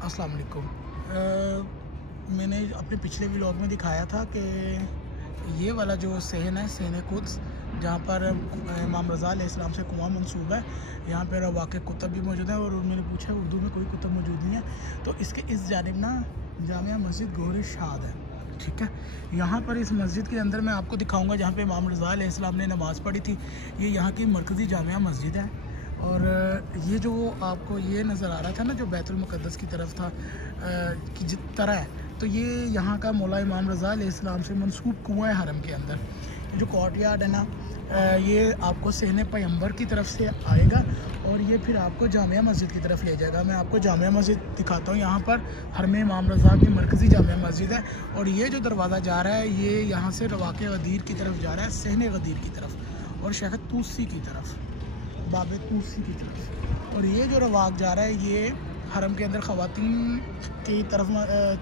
अस्सलाम वालेकुम। मैंने अपने पिछले व्लॉग में दिखाया था कि ये वाला जो सहन है, सहन कुद्स, जहाँ पर इमाम रज़ा अलैहिस्सलाम से कुआं मंसूब है, यहाँ पर वाक़ कुतुब भी मौजूद है। और मैंने पूछा उर्दू में कोई कुतुब मौजूद नहीं है। तो इसके इस जानिब ना जामिया मस्जिद गोहर शाद है, ठीक है। यहाँ पर इस मस्जिद के अंदर मैं आपको दिखाऊंगा जहाँ पे इमाम रज़ा अलैहिस्सलाम ने नमाज़ पढ़ी थी। ये यहाँ की मरकज़ी जामिया मस्जिद है। और ये जो आपको ये नज़र आ रहा था ना, जो बैतुल मुक़द्दस की तरफ था कि जिस तरह है, तो ये यहाँ का मौला इमाम रज़ा अलैहिस्सलाम से मंसूब कुआं है हरम के अंदर। जो कोर्टयार्ड है ना, ये आपको सहने पैगंबर की तरफ से आएगा और ये फिर आपको जामिया मस्जिद की तरफ ले जाएगा। मैं आपको जामिया मस्जिद दिखाता हूँ। यहाँ पर हरम इमाम रज़ा की मरकज़ी जामिया मस्जिद है। और ये जो दरवाज़ा जा रहा है, ये यहाँ से रवाक़ गदीर की तरफ जा रहा है, सहने गदीर की तरफ और शेख तूसी की तरफ, बाबे तूसी की तरफ। और ये जो रवाक़ जा रहा है, ये हरम के अंदर ख़वातीन की तरफ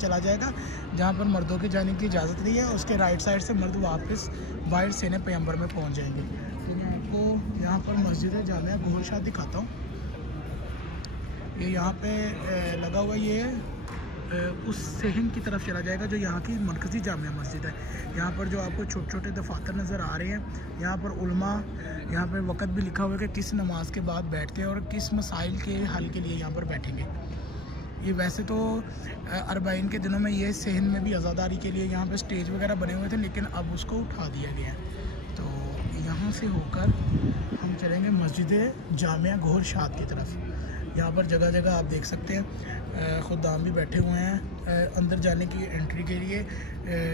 चला जाएगा, जहाँ पर मर्दों की जाने की इजाज़त नहीं है। उसके राइट साइड से मर्द वापस बाहर सहने पैगंबर में पहुँच जाएंगे। तो मैं आपको यहाँ पर मस्जिद जामिया गोहर शाद दिखाता हूँ। ये यहाँ पे लगा हुआ, ये उस सहन की तरफ चला जाएगा जो यहाँ की मरकज़ी जामिया मस्जिद है। यहाँ पर जो आपको छोटे छोटे दफातर नज़र आ रहे हैं, यहाँ पर उलमा, यहाँ पर वक़्त भी लिखा हुआ है कि किस नमाज के बाद बैठते हैं और किस मसाइल के हल के लिए यहाँ पर बैठेंगे। ये वैसे तो अरबाइन के दिनों में ये सहन में भी आज़ादारी के लिए यहाँ पर स्टेज वगैरह बने हुए थे, लेकिन अब उसको उठा दिया गया है। तो यहाँ से होकर हम चलेंगे मस्जिद जामिया गोहर शाद की तरफ। यहाँ पर जगह जगह आप देख सकते हैं खुदाम भी बैठे हुए हैं। अंदर जाने की एंट्री के लिए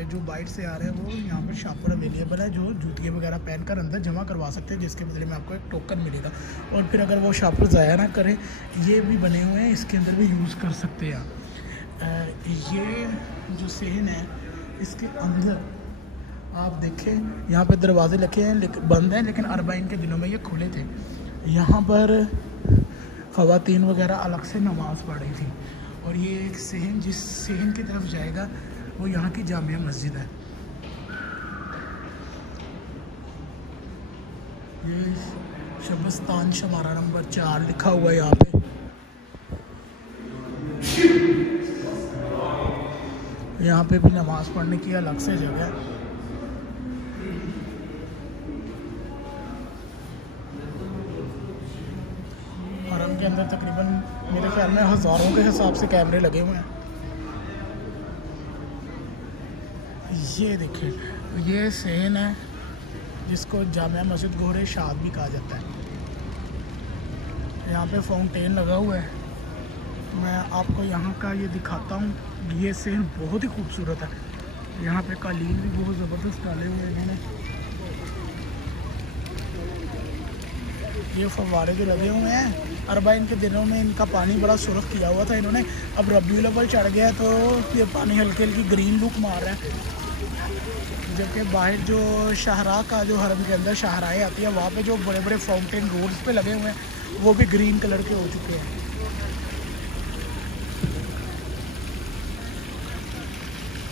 जो बाइट से आ रहे हैं, वो यहाँ पर शापर अवेलेबल है, जो जूतियाँ वगैरह पहनकर अंदर जमा करवा सकते हैं, जिसके बदले में आपको एक टोकन मिलेगा। और फिर अगर वो शापर ज़ाया ना करें, ये भी बने हुए हैं, इसके अंदर भी यूज़ कर सकते हैं आप। ये जो सहन है, इसके अंदर आप देखें, यहाँ पर दरवाजे लगे हैं लेकिन बंद हैं, लेकिन अरबाइन के दिनों में ये खुले थे। यहाँ पर ख़वातीन वगैरह अलग से नमाज़ पढ़ रही थी। और ये एक सहन, जिस सहन की तरफ जाएगा वो यहाँ की जामिया मस्जिद है। ये शबस्तान शमारा नंबर 4 लिखा हुआ है यहाँ पे। यहाँ पे भी नमाज़ पढ़ने की अलग से जगह है। हरम के अंदर तकरीबन मेरे ख्याल में हज़ारों के हिसाब से कैमरे लगे हुए हैं। ये देखिए, ये सहन है जिसको जामिया मस्जिद गोहर शाद भी कहा जाता है। यहाँ पे फाउंटेन लगा हुआ है। मैं आपको यहाँ का ये दिखाता हूँ। ये सहन बहुत ही खूबसूरत है। यहाँ पे कालीन भी बहुत ज़बरदस्त डाले हुए हैं इन्होंने। ये फव्वारे जो लगे हुए हैं, अरबाइन के दिनों में इनका पानी बड़ा सुर्ख किया हुआ था इन्होंने। अब रबीउल अव्वल चढ़ गया तो ये पानी हल्की हल्की ग्रीन लुक मार रहा है। जबकि बाहर जो शाहरा का, जो हरम के अंदर शाहराएँ आती है, वहाँ पे जो बड़े बड़े फाउंटेन रोड्स पे लगे हुए हैं, वो भी ग्रीन कलर के हो चुके हैं।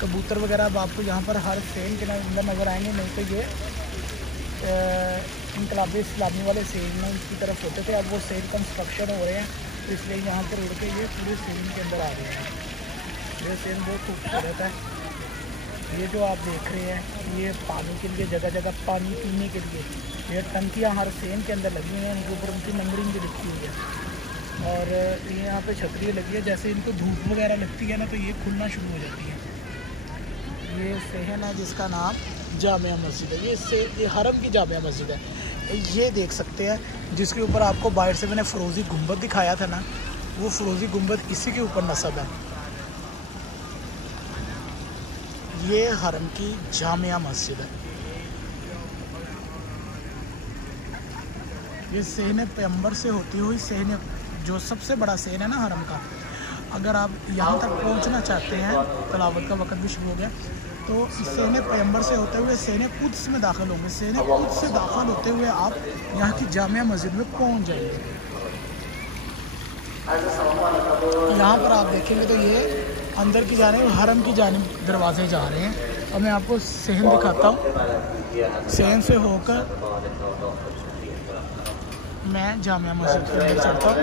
कबूतर वगैरह अब आपको यहाँ पर हर सेल के अंदर नज़र आएंगे। नहीं तो ये इनकलाबी इस्लामी वाले सेल में इसकी तरफ होते थे, अब वो सेल कंस्ट्रक्शन हो रहे हैं, तो इसलिए यहाँ पर उड़ के ये पूरे सेल के अंदर आ रहे हैं। ये सेल बहुत खूबसूरत है। ये जो आप देख रहे हैं, ये पानी के लिए जगह जगह पानी पीने के लिए ये टंकियाँ हर सेल के अंदर लगी हुई हैं। उनके ऊपर उनकी नंबरिंग भी लिखी हुई है। और ये यहाँ पे छतरी लगी है, जैसे इनको धूप वगैरह लगती है ना, तो ये खुलना शुरू हो जाती है। ये सहन है जिसका नाम जामिया मस्जिद है। ये हरम की जामिया मस्जिद है। ये देख सकते हैं, जिसके ऊपर आपको बाहर से मैंने फ़िरोज़ी गुंबद दिखाया था ना, वो फ़िरोज़ी गुंबद इसी के ऊपर नस्ब है। ये हरम की जामिया मस्जिद है। ये सहन पैगंबर से होती हुई सहन, जो सबसे बड़ा सहन है ना हरम का, अगर आप यहाँ तक पहुँचना चाहते हैं, तलावत का वक़्त भी शुरू हो गया, तो सहन पैगंबर से होते हुए सहन कुद्स में दाखिल होंगे। सहन कुद्स से दाखिल होते हुए आप यहाँ की जामिया मस्जिद में पहुँच जाएंगे। यहाँ पर आप देखेंगे तो ये अंदर की जानिब, हरम की जानिब दरवाजे जा रहे हैं। और मैं आपको सहन दिखाता हूँ। सहन से होकर मैं जामिया मस्जिद के अंदर चढ़ता हूँ।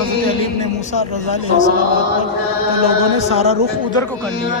हज़रत अली इब्न मूसा रज़ा अलैहिस्सलाम पर तो लोगों ने सारा रुख उधर को कर लिया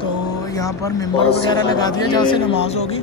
तो यहाँ पर मेंबर वगैरह लगा दिया जहाँ से नमाज होगी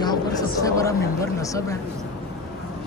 यहाँ पर सबसे बड़ा मेंबर नसब है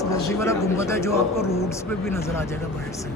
फरोजी वाला गुंबद है जो आपको रोड्स पे भी नजर आ जाएगा बाहर से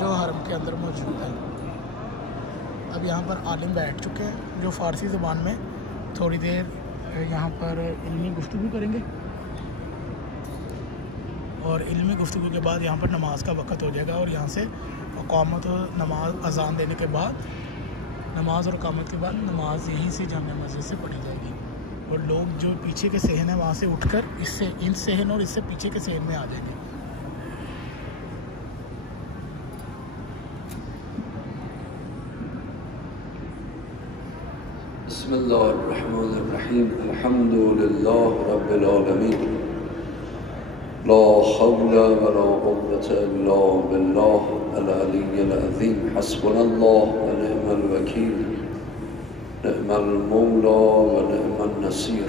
जो हरम के अंदर मौजूद है अब यहाँ पर आलिम बैठ चुके हैं जो फ़ारसी ज़ुबान में थोड़ी देर यहाँ पर इल्मी गुफ्तगू करेंगे और इल्मी गुफ्तगू के बाद यहाँ पर नमाज का वक़्त हो जाएगा और यहाँ से अक़ामत और नमाज अज़ान देने के बाद नमाज और अक़ामत के बाद नमाज यहीं से जामिया मस्जिद से पढ़ी जाएगी और लोग जो पीछे के सहन है वहाँ से उठकर इससे इन सहन और इससे पीछे के सहन में आ जाएंगे बिस्मिल्लाहिर्रहमानिर्रहीम अल्हम्दुलिल्लाह रब्बिल आलमीन ला हौला वला कुव्वता इल्ला बिल्लाह अल-अलिय्यिल अज़ीम हस्बुनल्लाह व नि'मल वकील नि'मल मौला व नि'मन नसीर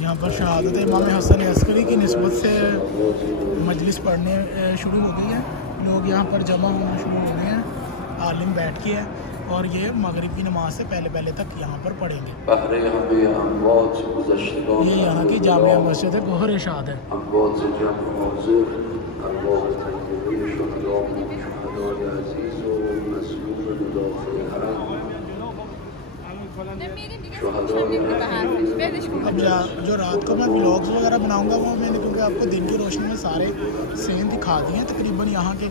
यहाँ पर शहादत इमाम हसन अस्करी की निस्बत से मजलिस पढ़ने शुरू हो गई है लोग यहाँ पर जमा होना शुरू हो गए हैं आलिम बैठ के है और ये मगरिब की नमाज से पहले तक यहाँ पर पढ़ेंगे ये यहाँ की जामिया मस्जिद है गोहर इरशाद है अब जो रात को मैं व्लॉग्स वगैरह बनाऊंगा वो मैंने क्योंकि आपको दिन की रोशनी में सारे सेन दिखा दिए हैं तकरीबन यहाँ के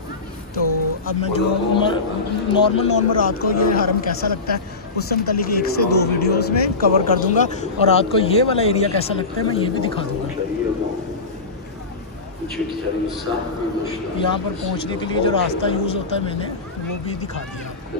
तो अब मैं जो नॉर्मल रात को ये हरम कैसा लगता है उससे मुतालिक 1 से 2 वीडियोस में कवर कर दूंगा और रात को ये वाला एरिया कैसा लगता है मैं ये भी दिखा दूंगा यहाँ पर पहुँचने के लिए जो रास्ता यूज़ होता है मैंने वो भी दिखा दिया आपको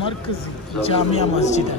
मरकज़ी जामिया मस्जिद है।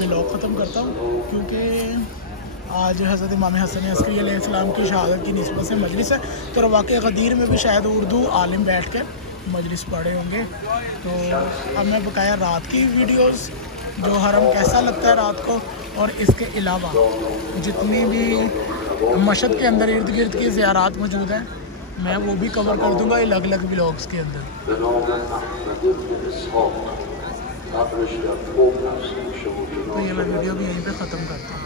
व्लॉग ख़त्म करता हूँ क्योंकि आज हज़रत इमाम हसन अस्करी अलैहिस्सलाम की शहादत की निस्बत से मजलिस है। तो रवाक़ गदीर में भी शायद उर्दू आलिम बैठ कर मजलिस पढ़े होंगे। तो अब मैं बकाया रात की वीडियोस जो हरम कैसा लगता है रात को और इसके अलावा जितनी भी मशहद के अंदर इर्द गिर्द की ज़ियारात मौजूद हैं मैं वो भी कवर कर दूँगा अलग अलग व्लॉग्स के अंदर। तो ये मैं वीडियो भी यहीं पे ख़त्म करता हूँ।